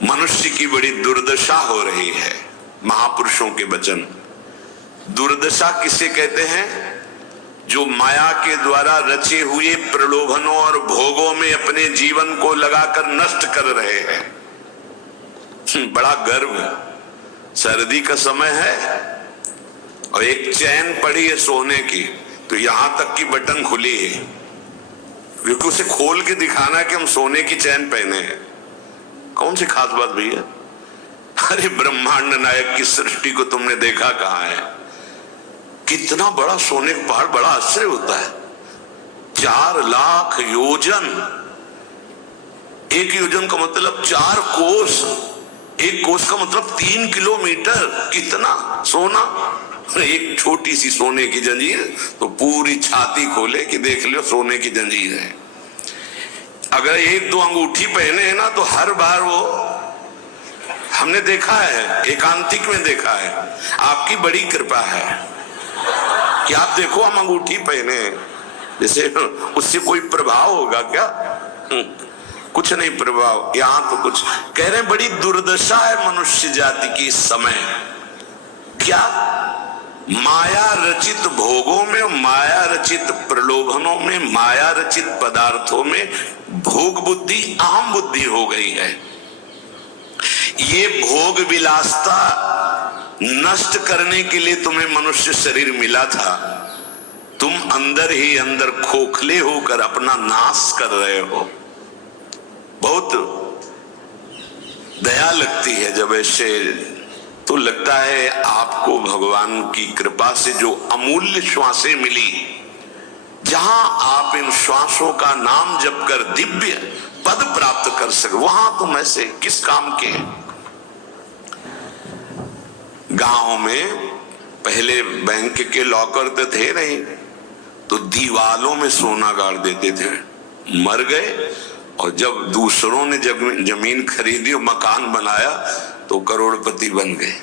मनुष्य की बड़ी दुर्दशा हो रही है। महापुरुषों के वचन। दुर्दशा किसे कहते हैं? जो माया के द्वारा रचे हुए प्रलोभनों और भोगों में अपने जीवन को लगाकर नष्ट कर रहे हैं। बड़ा गर्व, सर्दी का समय है और एक चैन पड़ी है सोने की, तो यहां तक की बटन खुली है, क्योंकि उसे खोल के दिखाना है कि हम सोने की चैन पहने हैं। कौन सी खास बात भैया? अरे ब्रह्मांड नायक की सृष्टि को तुमने देखा कहां है? कितना बड़ा सोने का पहाड़, बड़ा आश्चर्य होता है। 4 लाख योजन, एक योजन का मतलब 4 कोस, एक कोस का मतलब 3 किलोमीटर। कितना सोना? एक छोटी सी सोने की जंजीर तो पूरी छाती खोले कि देख लो सोने की जंजीर है। अगर 1-2 अंगूठी पहने हैं ना, तो हर बार वो हमने देखा है, एकांतिक में देखा है। आपकी बड़ी कृपा है कि आप देखो हम अंगूठी पहने, जैसे उससे कोई प्रभाव होगा क्या? कुछ नहीं प्रभाव। यहां तो कुछ कह रहे हैं, बड़ी दुर्दशा है मनुष्य जाति की इस समय। क्या? माया रचित भोगों में, माया रचित प्रलोभनों में, माया रचित पदार्थों में भोग बुद्धि अहम बुद्धि हो गई है। ये भोग विलासता नष्ट करने के लिए तुम्हें मनुष्य शरीर मिला था। तुम अंदर ही अंदर खोखले होकर अपना नाश कर रहे हो। बहुत दया लगती है जब ऐसे, तो लगता है आपको भगवान की कृपा से जो अमूल्य श्वासें मिली, जहां आप इन श्वासों का नाम जप कर दिव्य पद प्राप्त कर सके, वहां तुम ऐसे किस काम के? गांव में पहले बैंक के लॉकर तो थे नहीं, तो दीवालों में सोना गाड़ देते थे। मर गए और जब दूसरों ने जमीन खरीदी और मकान बनाया तो करोड़पति बन गए।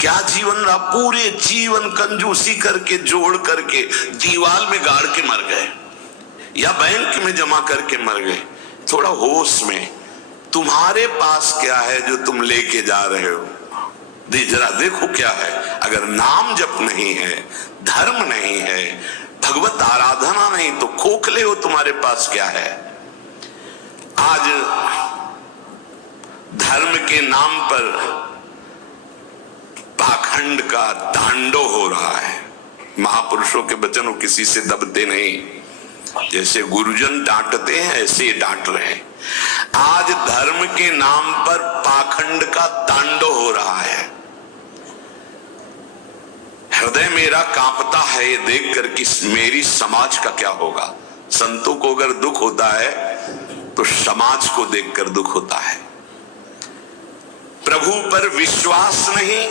क्या जीवन रहा? पूरे जीवन कंजूसी करके जोड़ करके दीवाल में गाड़ के मर गए या बैंक में जमा करके मर गए। थोड़ा होश में, तुम्हारे पास क्या है जो तुम लेके जा रहे हो? जरा देखो क्या है। अगर नाम जप नहीं है, धर्म नहीं है, भगवत आराधना नहीं, तो खोखले हो। तुम्हारे पास क्या है? आज धर्म के नाम पर पाखंड का तांडव हो रहा है। महापुरुषों के वचन वो किसी से दबते नहीं। जैसे गुरुजन डांटते हैं ऐसे ही डांट रहे हैं। आज धर्म के नाम पर पाखंड का तांडव हो रहा है। हृदय मेरा कांपता है ये देखकर कि मेरी समाज का क्या होगा। संतों को अगर दुख होता है तो समाज को देखकर दुख होता है। प्रभु पर विश्वास नहीं,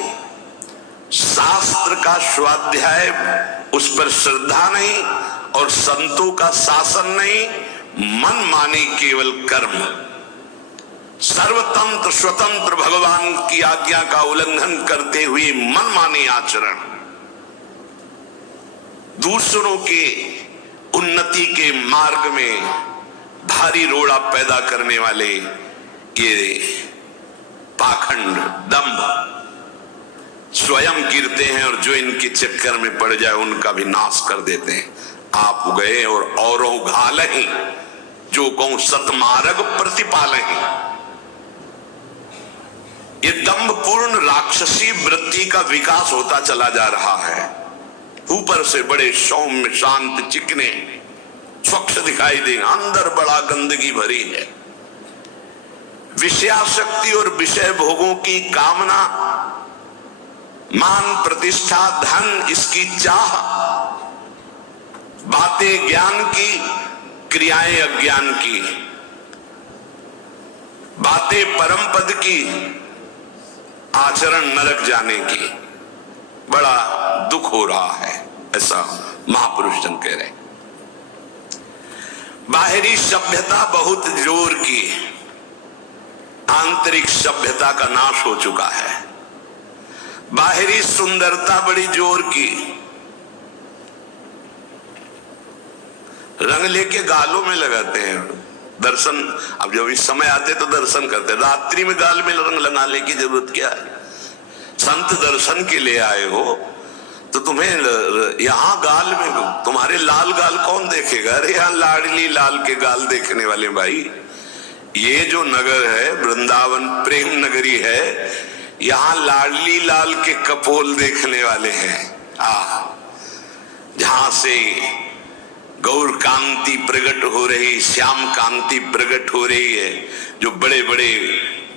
शास्त्र का स्वाध्याय उस पर श्रद्धा नहीं, और संतों का शासन नहीं, मन मानी केवल कर्म। सर्वतंत्र स्वतंत्र भगवान की आज्ञा का उल्लंघन करते हुए मन मानी आचरण, दूसरों के उन्नति के मार्ग में भारी रोड़ा पैदा करने वाले ये पाखंड, दंभ, स्वयं गिरते हैं और जो इनके चक्कर में पड़ जाए उनका भी नाश कर देते हैं। आप गए और औरों घालहि, जो कहूं सतमार्ग प्रतिपालहि। ये दंभ पूर्ण राक्षसी वृत्ति का विकास होता चला जा रहा है। ऊपर से बड़े सौम्य शांत चिकने स्वच्छ दिखाई देंगे, अंदर बड़ा गंदगी भरी है। विषयाशक्ति और विषय भोगों की कामना, मान प्रतिष्ठा धन, इसकी चाह, बातें ज्ञान की, क्रियाएं अज्ञान की, बातें परम पद की, आचरण नरक जाने की। बड़ा दुख हो रहा है, ऐसा महापुरुष जन कह रहे। बाहरी सभ्यता बहुत जोर की, आंतरिक सभ्यता का नाश हो चुका है। बाहरी सुंदरता बड़ी जोर की, रंग लेके गालों में लगाते हैं, दर्शन, अब जब इस समय आते तो दर्शन करते, रात्रि में गाल में रंग लगाने की जरूरत क्या है? संत दर्शन के लिए आए हो तो तुम्हें यहाँ गाल में, तुम्हारे लाल गाल कौन देखेगा? अरे यहाँ लाडली लाल के गाल देखने वाले भाई, ये जो नगर है वृंदावन प्रेम नगरी है, यहाँ लाडली लाल के कपोल देखने वाले हैं। जहां से गौर कांति प्रकट हो रही, श्याम कांति प्रकट हो रही है, जो बड़े बड़े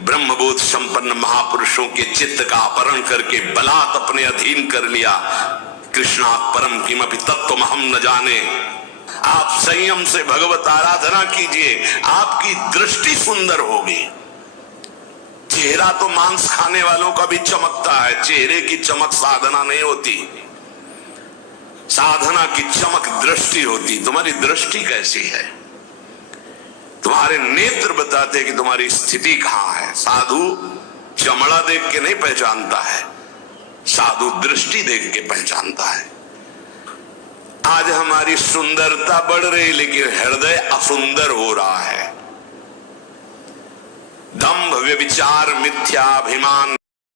ब्रह्मबोध संपन्न महापुरुषों के चित्त का अपहरण करके बलात् अपने अधीन कर लिया। कृष्णात् परम किमपि तत्त्वम् अहम् न जाने। आप संयम से भगवत आराधना कीजिए, आपकी दृष्टि सुंदर होगी। चेहरा तो मांस खाने वालों का भी चमकता है, चेहरे की चमक साधना नहीं होती, साधना की चमक दृष्टि होती। तुम्हारी दृष्टि कैसी है? तुम्हारे नेत्र बताते हैं कि तुम्हारी स्थिति कहां है। साधु चमड़ा देख के नहीं पहचानता है, साधु दृष्टि देख के पहचानता है। आज हमारी सुंदरता बढ़ रही लेकिन हृदय असुंदर हो रहा है। दंभ व्यभिचार मिथ्याभिमान